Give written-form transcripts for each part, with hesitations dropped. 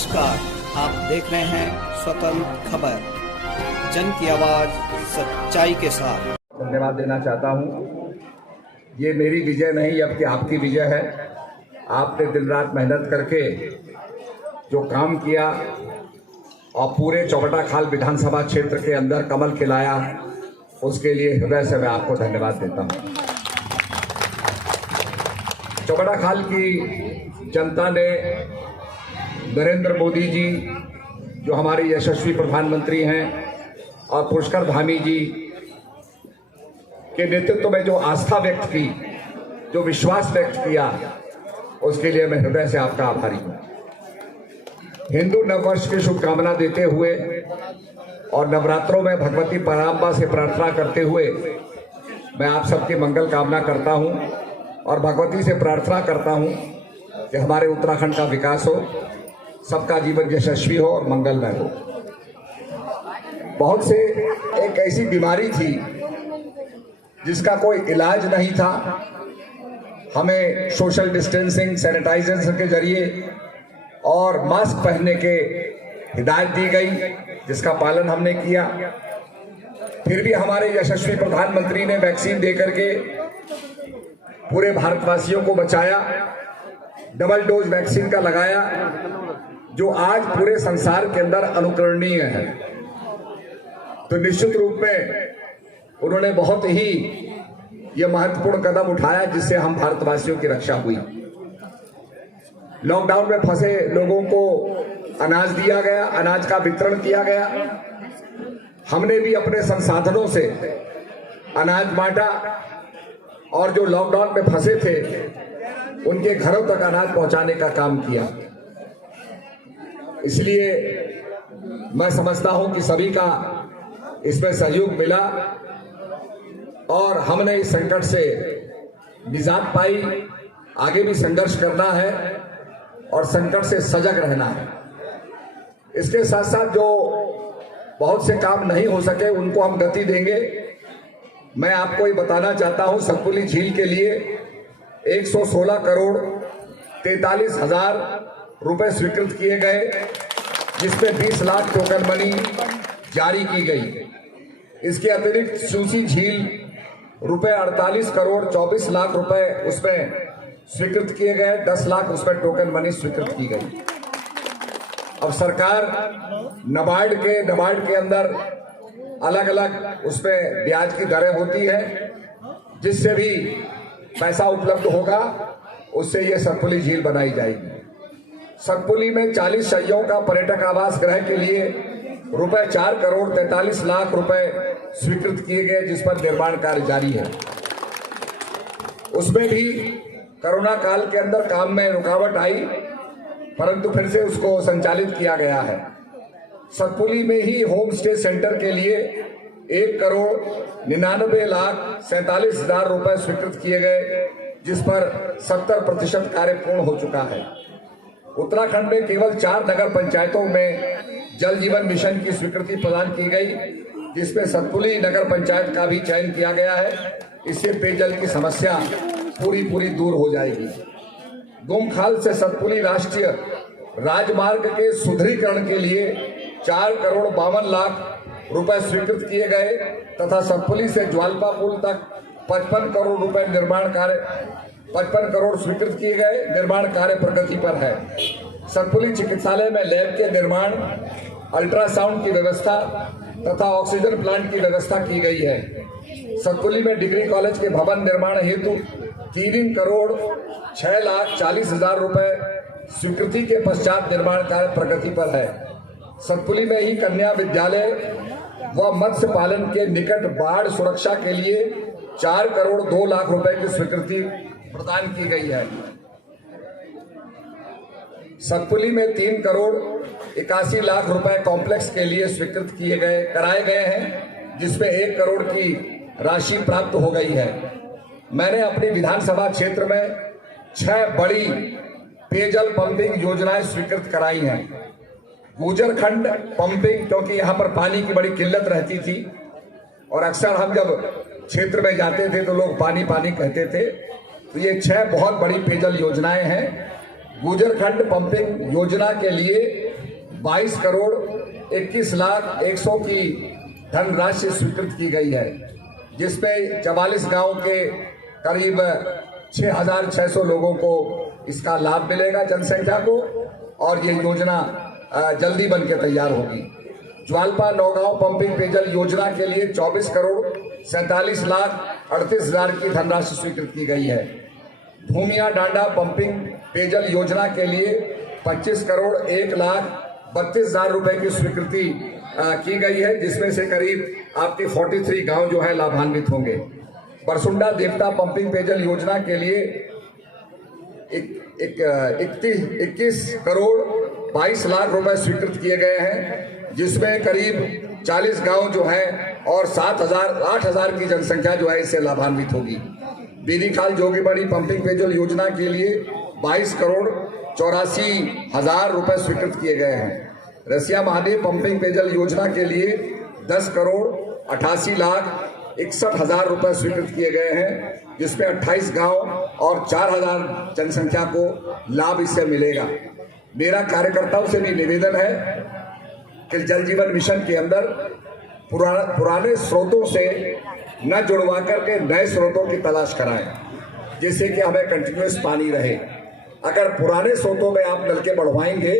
नमस्कार, आप देख रहे हैं स्वतंत्र खबर, जन की आवाज सच्चाई के साथ। धन्यवाद देना चाहता हूँ। ये मेरी विजय नहीं, अब की आपकी विजय है। आपने दिन रात मेहनत करके जो काम किया और पूरे चौबटा खाल विधानसभा क्षेत्र के अंदर कमल खिलाया, उसके लिए हृदय से मैं आपको धन्यवाद देता हूँ। चौबटा खाल की जनता ने नरेंद्र मोदी जी, जो हमारे यशस्वी प्रधानमंत्री हैं, और पुष्कर धामी जी के नेतृत्व में जो आस्था व्यक्त की, जो विश्वास व्यक्त किया, उसके लिए मैं हृदय से आपका आभारी हूं। हिंदू नववर्ष की शुभकामना देते हुए और नवरात्रों में भगवती पराम्बा से प्रार्थना करते हुए मैं आप सबकी मंगल कामना करता हूं और भगवती से प्रार्थना करता हूं कि हमारे उत्तराखंड का विकास हो, सबका जीवन यशस्वी हो और मंगलमय हो। बहुत से एक ऐसी बीमारी थी जिसका कोई इलाज नहीं था। हमें सोशल डिस्टेंसिंग, सैनिटाइजेशन के जरिए और मास्क पहनने के हिदायत दी गई, जिसका पालन हमने किया। फिर भी हमारे यशस्वी प्रधानमंत्री ने वैक्सीन देकर के पूरे भारतवासियों को बचाया, डबल डोज वैक्सीन का लगाया, जो आज पूरे संसार के अंदर अनुकरणीय है। तो निश्चित रूप में उन्होंने बहुत ही यह महत्वपूर्ण कदम उठाया, जिससे हम भारतवासियों की रक्षा हुई। लॉकडाउन में फंसे लोगों को अनाज दिया गया, अनाज का वितरण किया गया। हमने भी अपने संसाधनों से अनाज बांटा और जो लॉकडाउन में फंसे थे उनके घरों तक अनाज पहुंचाने का काम किया। इसलिए मैं समझता हूं कि सभी का इसमें सहयोग मिला और हमने इस संकट से निजात पाई। आगे भी संघर्ष करना है और संकट से सजग रहना है। इसके साथ साथ जो बहुत से काम नहीं हो सके उनको हम गति देंगे। मैं आपको ये बताना चाहता हूं, सतपुली झील के लिए 116 करोड़ 43 हजार रुपए स्वीकृत किए गए, जिसमें 20 लाख टोकन मनी जारी की गई। इसके अतिरिक्त सूसी झील रुपए 48 करोड़ 24 लाख रुपए उसमें स्वीकृत किए गए, 10 लाख उसमें टोकन मनी स्वीकृत की गई। अब सरकार नाबार्ड के अंदर अलग अलग उसमें ब्याज की दरें होती है, जिससे भी पैसा उपलब्ध होगा उससे ये सतपुली झील बनाई जाएगी। सतपुली में 40 शैय्यों का पर्यटक आवास गृह के लिए रुपए 4 करोड़ 43 लाख रुपए स्वीकृत किए गए, जिस पर निर्माण कार्य जारी है। उसमें भी कोरोना काल के अंदर काम में रुकावट आई, परंतु फिर से उसको संचालित किया गया है। सतपुली में ही होम स्टे सेंटर के लिए 1 करोड़ 99 लाख 47 हजार रुपए स्वीकृत किए गए, जिस पर 70% कार्य पूर्ण हो चुका है। उत्तराखंड में केवल 4 नगर पंचायतों में जल जीवन मिशन की स्वीकृति प्रदान की गई, जिसमें सतपुली नगर पंचायत का भी चयन किया गया है। इससे पेयजल की समस्या पूरी दूर हो जाएगी। गोमखाल से सतपुली राष्ट्रीय राजमार्ग के सुदृढ़ीकरण के लिए 4 करोड़ 52 लाख रुपए स्वीकृत किए गए तथा सतपुली से ज्वालपा पुल तक 55 करोड़ रुपए निर्माण कार्य 55 करोड़ स्वीकृत किए गए। निर्माण कार्य प्रगति पर है। सतपुली चिकित्सालय में लैब के निर्माण, अल्ट्रासाउंड की व्यवस्था तथा ऑक्सीजन प्लांट की व्यवस्था की गई है। सतपुली में डिग्री कॉलेज के भवन निर्माण हेतु 3 करोड़ 6 लाख 40 हजार रुपए स्वीकृति के पश्चात निर्माण कार्य प्रगति पर है। सतपुली में ही कन्या विद्यालय व मत्स्य पालन के निकट बाढ़ सुरक्षा के लिए 4 करोड़ 2 लाख रुपए की स्वीकृति प्रदान की गई है। सतपुली में 3 करोड़ 81 लाख रुपए कॉम्प्लेक्स के लिए स्वीकृत कराए गए हैं, जिसमें 1 करोड़ की राशि प्राप्त हो गई है। मैंने अपनी विधानसभा क्षेत्र में 6 बड़ी पेयजल पंपिंग योजनाएं स्वीकृत कराई हैं। गुजरखंड पंपिंग, क्योंकि यहाँ पर पानी की बड़ी किल्लत रहती थी और अक्सर हम जब क्षेत्र में जाते थे तो लोग पानी कहते थे। तो ये 6 बहुत बड़ी पेयजल योजनाएं हैं। गुजरखंड पंपिंग योजना के लिए 22 करोड़ 21 लाख 100 की धनराशि स्वीकृत की गई है, जिसमें 44 गांव के करीब 6,600 लोगों को इसका लाभ मिलेगा जनसंख्या को, और ये योजना जल्दी बन के तैयार होगी। ज्वालपा नौगांव पंपिंग पेयजल योजना के लिए 24 करोड़ 47 लाख 38 हजार की धनराशि स्वीकृत की गई है। भूमिया डांडा पंपिंग पेयजल योजना के लिए 25 करोड़ 1 लाख 32 हजार रुपए की स्वीकृति की गई है, जिसमें से करीब आपके 43 गांव जो है लाभान्वित होंगे। बरसुंडा देवता पंपिंग पेयजल योजना के लिए 21 करोड़ 22 लाख रुपए स्वीकृत किए गए हैं, जिसमें करीब 40 गांव जो है और 8,000 की जनसंख्या जो है इससे लाभान्वित होगी। बीनीखाल जोगीबड़ी पंपिंग पेयजल योजना के लिए 22 करोड़ 84 हजार रुपए स्वीकृत किए गए हैं। रसिया महादेव पंपिंग पेयजल योजना के लिए 10 करोड़ 88 लाख 61 हजार रुपए स्वीकृत किए गए हैं, जिसमें 28 गांव और 4,000 जनसंख्या को लाभ इससे मिलेगा। मेरा कार्यकर्ताओं से भी निवेदन है कि जल जीवन मिशन के अंदर पुराने स्रोतों से न जुड़वा करके नए स्रोतों की तलाश कराएं, जिससे कि हमें कंटिन्यूअस पानी रहे। अगर पुराने स्रोतों में आप नलके बढ़वाएंगे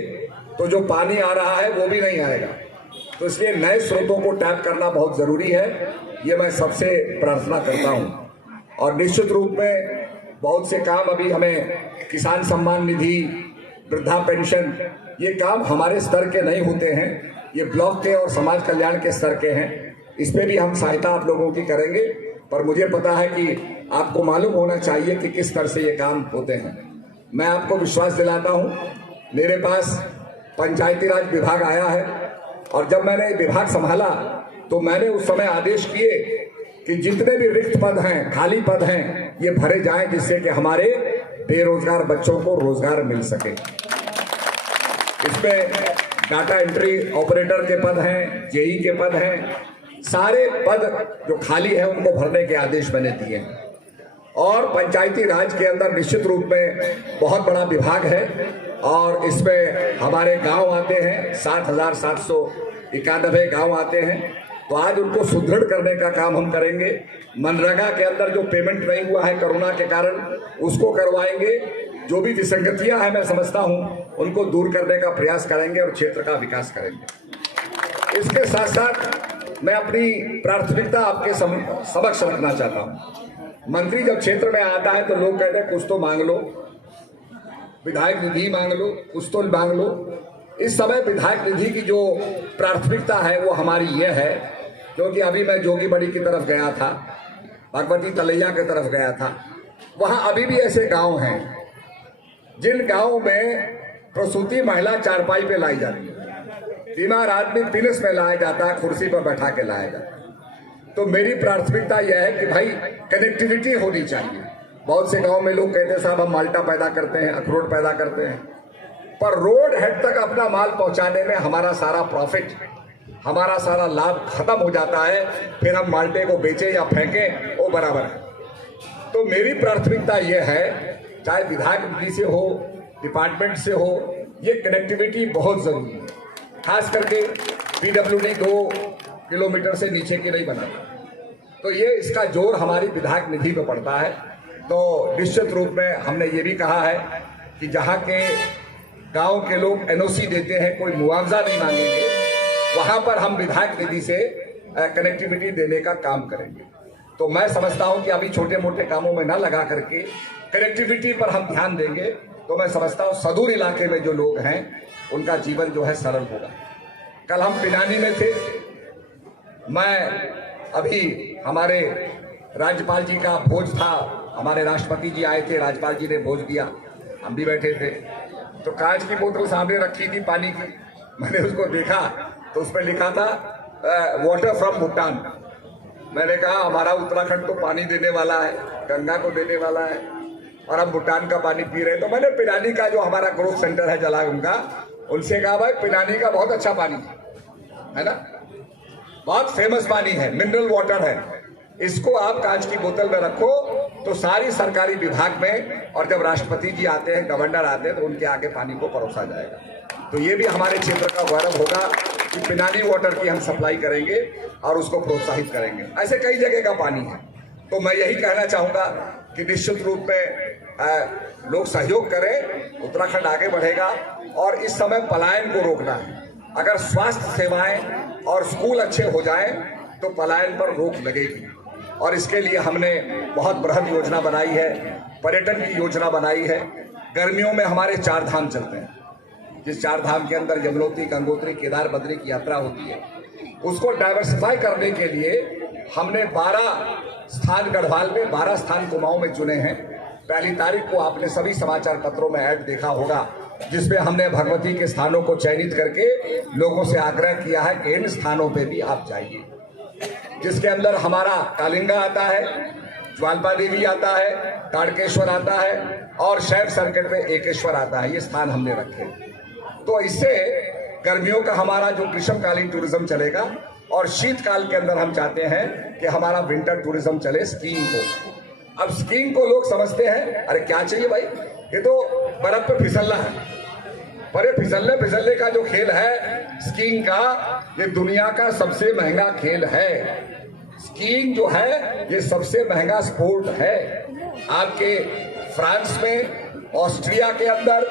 तो जो पानी आ रहा है वो भी नहीं आएगा, तो इसलिए नए स्रोतों को टैप करना बहुत जरूरी है। ये मैं सबसे प्रार्थना करता हूँ। और निश्चित रूप में बहुत से काम अभी हमें किसान सम्मान निधि, वृद्धा पेंशन, ये काम हमारे स्तर के नहीं होते हैं, ये ब्लॉक के और समाज कल्याण के स्तर के हैं। इस पे भी हम सहायता आप लोगों की करेंगे, पर मुझे पता है कि आपको मालूम होना चाहिए कि किस तरह से ये काम होते हैं। मैं आपको विश्वास दिलाता हूँ, मेरे पास पंचायती राज विभाग आया है, और जब मैंने विभाग संभाला तो मैंने उस समय आदेश किए कि जितने भी रिक्त पद हैं, खाली पद हैं, ये भरे जाएं, जिससे कि हमारे बेरोजगार बच्चों को रोजगार मिल सके। इसमें डाटा एंट्री ऑपरेटर के पद हैं, जेई के पद हैं, सारे पद जो खाली हैं उनको भरने के आदेश मैंने दिए हैं। और पंचायती राज के अंदर निश्चित रूप में बहुत बड़ा विभाग है, और इसमें हमारे गांव आते हैं, 7,791 गांव आते हैं। तो आज उनको सुदृढ़ करने का काम हम करेंगे। मनरेगा के अंदर जो पेमेंट नहीं हुआ है कोरोना के कारण, उसको करवाएंगे। जो भी विसंगतियां हैं मैं समझता हूं, उनको दूर करने का प्रयास करेंगे और क्षेत्र का विकास करेंगे। इसके साथ साथ मैं अपनी प्राथमिकता आपके समक्ष रखना चाहता हूं। मंत्री जब क्षेत्र में आता है तो लोग कहते हैं कुछ तो मांग लो, विधायक निधि मांग लो, कुछ तो मांग लो। इस समय विधायक निधि की जो प्राथमिकता है वो हमारी ये है, क्योंकि अभी मैं जोगीबड़ी की तरफ गया था, भगवती तलैया की तरफ गया था, वहां अभी भी ऐसे गांव हैं जिन गांवों में प्रसूति महिला चारपाई पे लाई जाती है, बीमार आदमी पिलस में लाया जाता है, कुर्सी पर बैठा के लाया जाता है। तो मेरी प्राथमिकता यह है कि भाई कनेक्टिविटी होनी चाहिए। बहुत से गांव में लोग कहते हैं साहब हम माल्टा पैदा करते हैं, अखरोट पैदा करते हैं, पर रोड हेड तक अपना माल पहुंचाने में हमारा सारा प्रॉफिट, हमारा सारा लाभ खत्म हो जाता है। फिर हम माल्टे को बेचें या फेंकें वो बराबर है। तो मेरी प्राथमिकता यह है, चाहे विधायक निधि से हो, डिपार्टमेंट से हो, ये कनेक्टिविटी बहुत जरूरी है। खास करके PWD 2 किलोमीटर से नीचे की नहीं बनाता, तो ये इसका जोर हमारी विधायक निधि पे पड़ता है। तो निश्चित रूप में हमने ये भी कहा है कि जहाँ के गांव के लोग NOC देते हैं, कोई मुआवजा नहीं मांगेंगे, वहां पर हम विधायक निधि से कनेक्टिविटी देने का काम करेंगे। तो मैं समझता हूं कि अभी छोटे मोटे कामों में ना लगा करके कनेक्टिविटी पर हम ध्यान देंगे, तो मैं समझता हूं सदूर इलाके में जो लोग हैं उनका जीवन जो है सरल होगा। कल हम पिनानी में थे, मैं अभी हमारे राज्यपाल जी का भोज था, हमारे राष्ट्रपति जी आए थे, राज्यपाल जी ने भोज दिया, हम भी बैठे थे। तो कांच की बोतल सामने रखी थी पानी की, मैंने उसको देखा तो उस पर लिखा था वाटर फ्रॉम भूटान। मैंने कहा हमारा उत्तराखंड तो पानी देने वाला है, गंगा को देने वाला है, और हम भूटान का पानी पी रहे हैं। तो मैंने पिनानी का जो हमारा ग्रोथ सेंटर है जलागम का, उनसे कहा भाई पिनानी का बहुत अच्छा पानी है ना, बहुत फेमस पानी है, मिनरल वाटर है, इसको आप कांच की बोतल में रखो तो सारी सरकारी विभाग में, और जब राष्ट्रपति जी आते हैं, गवर्नर आते हैं, तो उनके आगे पानी को परोसा जाएगा। तो ये भी हमारे क्षेत्र का गौरव होगा कि पिनानी वाटर की हम सप्लाई करेंगे और उसको प्रोत्साहित करेंगे। ऐसे कई जगह का पानी है। तो मैं यही कहना चाहूंगा कि निश्चित रूप में लोग सहयोग करें, उत्तराखंड आगे बढ़ेगा। और इस समय पलायन को रोकना है। अगर स्वास्थ्य सेवाएं और स्कूल अच्छे हो जाएं तो पलायन पर रोक लगेगी। और इसके लिए हमने बहुत बृहद योजना बनाई है, पर्यटन की योजना बनाई है। गर्मियों में हमारे 4 धाम चलते हैं, जिस 4 धाम के अंदर यमुनोत्री, गंगोत्री, केदार, बद्री की यात्रा होती है। उसको डाइवर्सिफाई करने के लिए हमने 12 स्थान गढ़वाल में, 12 स्थान कुमाऊं में चुने हैं। 1 तारीख को आपने सभी समाचार पत्रों में ऐड देखा होगा, जिसमें हमने भगवती के स्थानों को चयनित करके लोगों से आग्रह किया है कि इन स्थानों पे भी आप जाइए, जिसके अंदर हमारा कालिंगा आता है, ज्वालपा देवी आता है, ताड़केश्वर आता है और शैव सर्किट में एकेश्वर आता है। ये स्थान हमने रखे। तो इससे गर्मियों का हमारा जो ग्रीष्मकालीन टूरिज्म चलेगा, और शीतकाल के अंदर हम चाहते हैं कि हमारा विंटर टूरिज्म चले, स्कीइंग को। अब स्कीइंग को लोग समझते हैं, अरे क्या चाहिए भाई, ये तो बर्फ पे फिसलना है। पर ये फिसलने का जो खेल है स्कीइंग का, ये दुनिया का सबसे महंगा खेल है। स्कीइंग जो है ये सबसे महंगा स्पोर्ट है। आपके फ्रांस में, ऑस्ट्रिया के अंदर,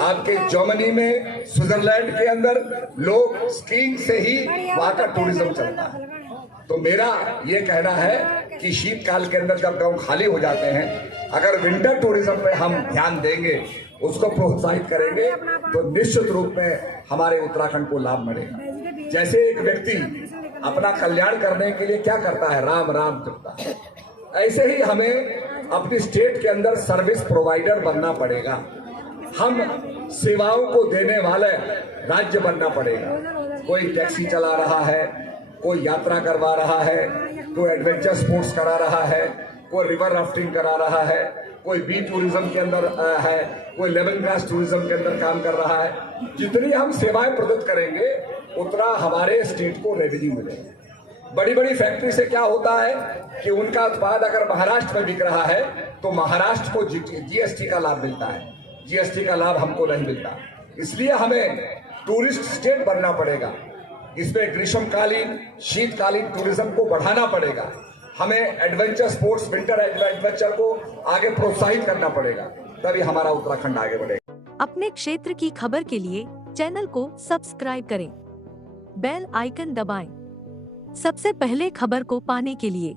आपके जर्मनी में, स्विट्जरलैंड के अंदर लोग स्कीइंग से ही वहां का टूरिज्म चलता है। तो मेरा ये कहना है कि शीतकाल के अंदर जब गांव खाली हो जाते हैं, अगर विंटर टूरिज्म पे हम ध्यान देंगे, उसको प्रोत्साहित करेंगे, तो निश्चित रूप में हमारे उत्तराखंड को लाभ मिलेगा। जैसे एक व्यक्ति अपना कल्याण करने के लिए क्या करता है, राम राम जपता है, ऐसे ही हमें अपनी स्टेट के अंदर सर्विस प्रोवाइडर बनना पड़ेगा। हम सेवाओं को देने वाले राज्य बनना पड़ेगा। कोई टैक्सी चला रहा है, कोई यात्रा करवा रहा है, कोई एडवेंचर स्पोर्ट्स करा रहा है, कोई रिवर राफ्टिंग करा रहा है, कोई बी टूरिज्म के अंदर है, कोई लेमन ग्रास टूरिज्म के अंदर काम कर रहा है। जितनी हम सेवाएं प्रदत्त करेंगे उतना हमारे स्टेट को रेवेन्यू मिलेगा। बड़ी बड़ी फैक्ट्री से क्या होता है कि उनका उत्पाद अगर महाराष्ट्र में बिक रहा है तो महाराष्ट्र को जीएसटी का लाभ मिलता है, जीएसटी का लाभ हमको नहीं मिलता। इसलिए हमें टूरिस्ट स्टेट बनना पड़ेगा। इसमें ग्रीष्मकालीन, शीतकालीन टूरिज्म को बढ़ाना पड़ेगा। हमें एडवेंचर स्पोर्ट्स, विंटर एडवेंचर को आगे प्रोत्साहित करना पड़ेगा, तभी हमारा उत्तराखंड आगे बढ़ेगा। अपने क्षेत्र की खबर के लिए चैनल को सब्सक्राइब करें, बेल आइकन दबाएं। सबसे पहले खबर को पाने के लिए